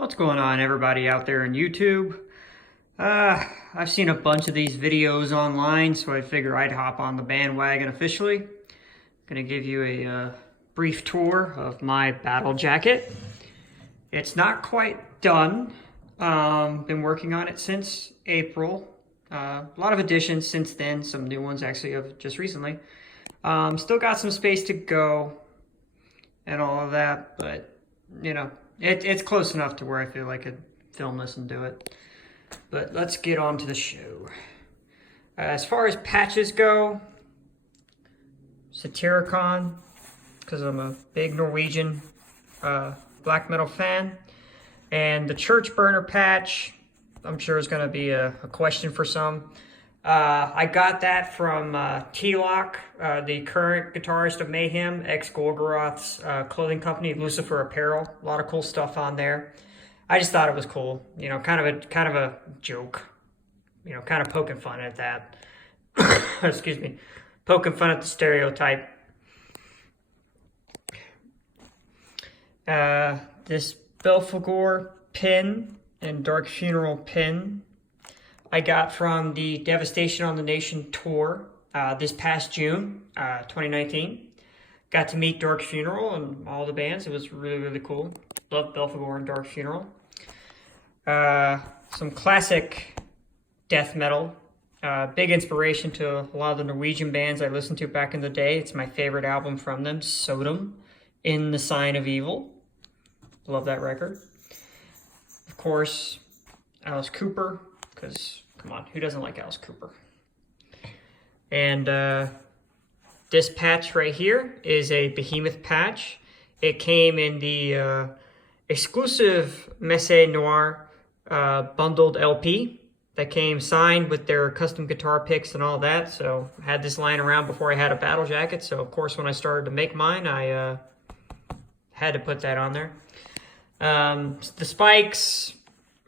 What's going on, everybody out there on YouTube? I've seen a bunch of these videos online, so I figure I'd hop on the bandwagon officially. Gonna give you a brief tour of my battle jacket. It's not quite done. Been working on it since April. A lot of additions since then, some new ones actually of just recently. Still got some space to go and all of that, but you know, it's close enough to where I feel like I could film this and do it. But let's get on to the show. As far as patches go, Satyricon, because I'm a big Norwegian black metal fan. And the Church Burner patch, I'm sure is going to be a question for some. I got that from T-Lock, the current guitarist of Mayhem, ex-Golgoroth's clothing company, Lucifer Apparel. A lot of cool stuff on there. I just thought it was cool, you know, kind of a joke, you know, kind of poking fun at that. Excuse me, poking fun at the stereotype. This Belphegor pin and Dark Funeral pin I got from the Devastation on the Nation tour this past June, 2019. Got to meet Dark Funeral and all the bands. It was really, really cool. Love Belphegor and Dark Funeral. Some classic death metal. Big inspiration to a lot of the Norwegian bands I listened to back in the day. It's my favorite album from them, Sodom, In the Sign of Evil. Love that record. Of course, Alice Cooper, because, come on, who doesn't like Alice Cooper? And this patch right here is a Behemoth patch. It came in the exclusive Messe Noir bundled LP that came signed with their custom guitar picks and all that. So I had this lying around before I had a battle jacket. So, of course, when I started to make mine, I had to put that on there. The spikes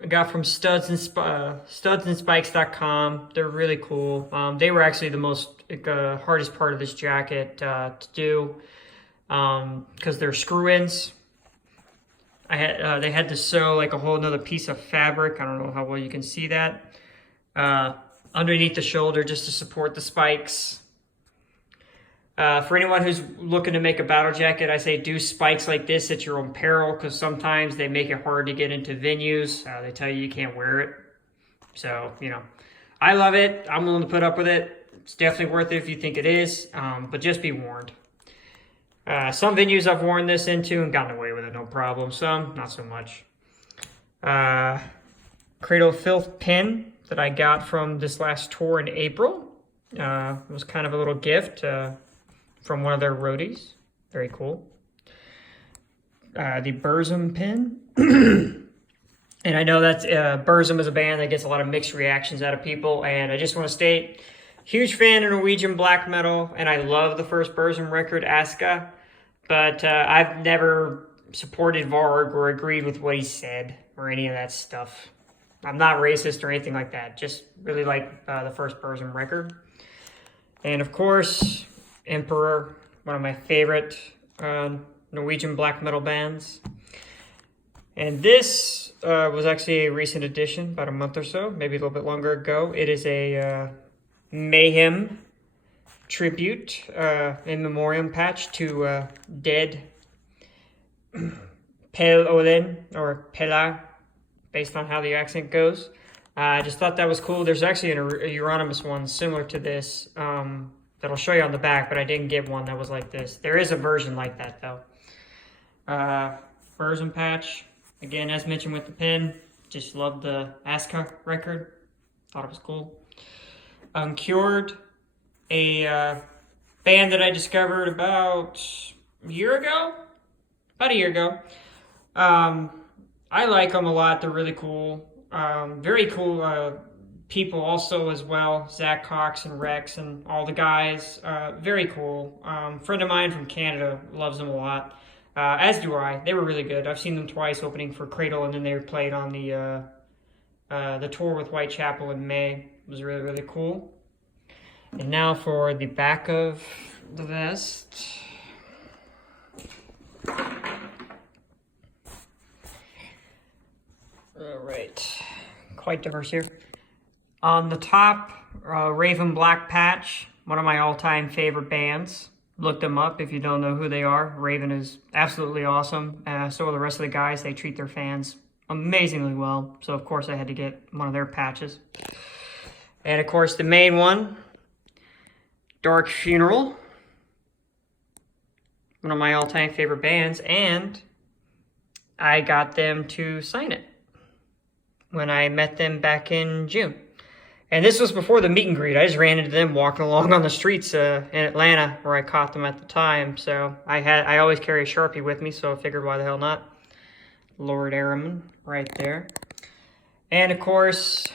I got from studsandspikes.com. They're really cool. They were actually the most hardest part of this jacket to do because they're screw-ins. They had to sew like a whole another piece of fabric. I don't know how well you can see that underneath the shoulder just to support the spikes. For anyone who's looking to make a battle jacket, I say do spikes like this at your own peril because sometimes they make it hard to get into venues. They tell you can't wear it. So, you know, I love it. I'm willing to put up with it. It's definitely worth it if you think it is, but just be warned. Some venues I've worn this into and gotten away with it, no problem. Some, not so much. Cradle of Filth pin that I got from this last tour in April. It was kind of a little gift from one of their roadies. Very cool. The Burzum pin. And I know that Burzum is a band that gets a lot of mixed reactions out of people. And I just want to state, huge fan of Norwegian black metal. And I love the first Burzum record, Aska. But I've never supported Varg or agreed with what he said or any of that stuff. I'm not racist or anything like that. Just really like the first Burzum record. And of course, Emperor, one of my favorite Norwegian black metal bands. And this was actually a recent addition, about a month or so, maybe a little bit longer ago. It is a Mayhem tribute, in memoriam patch to dead Pel Olen, or Pela, based on how the accent goes. I just thought that was cool. There's actually a Euronymous one similar to this that I'll show you on the back, but I didn't get one that was like this. There is a version like that, though. Burzum patch. Again, as mentioned with the pin, just loved the Aska record. Thought it was cool. Uncured, a band that I discovered about a year ago. About a year ago. I like them a lot. They're really cool. Very cool people also as well. Zach Cox and Rex and all the guys. Very cool. Friend of mine from Canada loves them a lot. As do I. They were really good. I've seen them twice opening for Cradle, and then they played on the tour with Whitechapel in May. It was really, really cool. And now for the back of the vest. right, quite diverse here. On the top, Raven Black Patch, one of my all-time favorite bands. Look them up if you don't know who they are. Raven is absolutely awesome. So are the rest of the guys. They treat their fans amazingly well. So, of course, I had to get one of their patches. And, of course, the main one, Dark Funeral. One of my all-time favorite bands. And I got them to sign it when I met them back in June. And this was before the meet and greet. I just ran into them walking along on the streets in Atlanta where I caught them at the time. So I always carry a Sharpie with me, so I figured why the hell not. Lord Ahriman right there. And of course,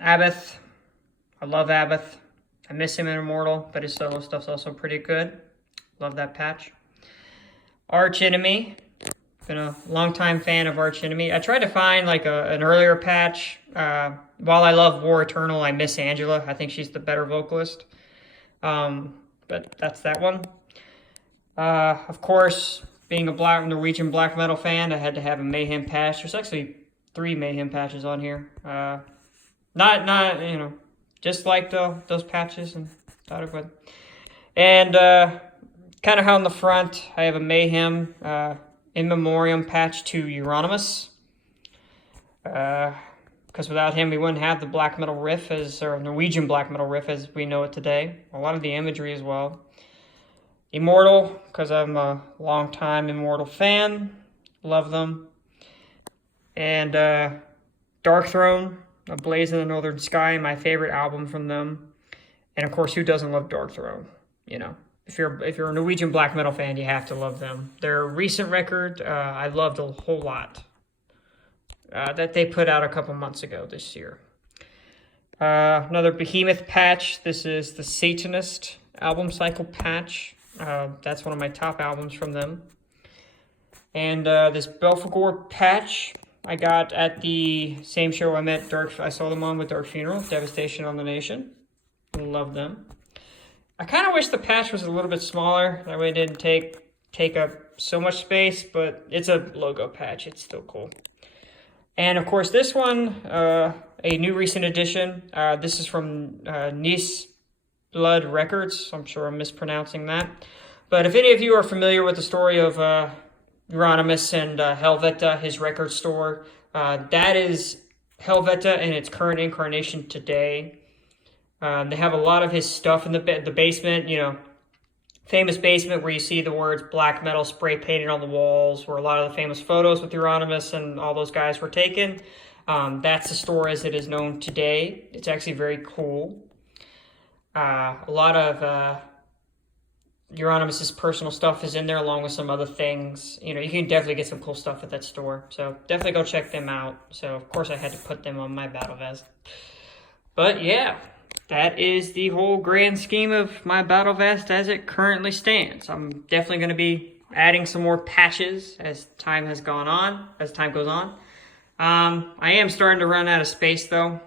Abath. I love Abath. I miss him in Immortal, but his solo stuff's also pretty good. Love that patch. Arch Enemy. Been a longtime fan of Arch Enemy. I tried to find like an earlier patch. While I love War Eternal, I miss Angela. I think she's the better vocalist. But that's that one. Of course, being a Norwegian black metal fan, I had to have a Mayhem patch. There's actually 3 Mayhem patches on here. Not you know, just like those patches, and thought it would. And kind of on the front, I have a Mayhem in memoriam patch to Euronymous. Because without him, we wouldn't have the black metal riff or Norwegian black metal riff as we know it today. A lot of the imagery as well. Immortal, because I'm a long-time Immortal fan. Love them. And Darkthrone, A Blaze in the Northern Sky, my favorite album from them. And of course, who doesn't love Darkthrone? You know, if you're a Norwegian black metal fan, you have to love them. Their recent record, I loved a whole lot. That they put out a couple months ago this year. Another Behemoth patch. This is the Satanist album cycle patch. That's one of my top albums from them. And this Belphegor patch I got at the same show I saw them on with Dark Funeral, Devastation on the Nation. Love them. I kind of wish the patch was a little bit smaller. That way it didn't take up so much space, but it's a logo patch. It's still cool. And of course, this one, a new recent addition. This is from Nice Blood Records. I'm sure I'm mispronouncing that. But if any of you are familiar with the story of Euronymous and Helvete, his record store, that is Helvete in its current incarnation today. They have a lot of his stuff in the basement, you know, famous basement where you see the words black metal spray painted on the walls, where a lot of the famous photos with Euronymous and all those guys were taken. That's the store as it is known today. It's actually very cool. A lot of Euronymous' personal stuff is in there along with some other things. You know, you can definitely get some cool stuff at that store. So definitely go check them out. So of course I had to put them on my battle vest. But yeah. That is the whole grand scheme of my battle vest as it currently stands. I'm definitely going to be adding some more patches as time goes on. I am starting to run out of space though.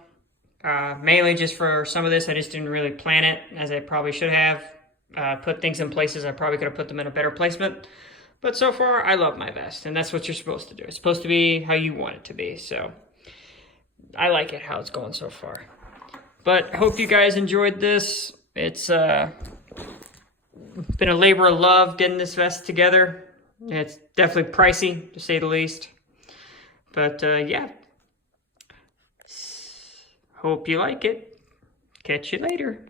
Mainly just for some of this, I just didn't really plan it as I probably should have. Put things in places I probably could have put them in a better placement. But so far, I love my vest, and that's what you're supposed to do. It's supposed to be how you want it to be, so I like it how it's going so far. But hope you guys enjoyed this. It's been a labor of love getting this vest together. It's definitely pricey, to say the least. But yeah. Hope you like it. Catch you later.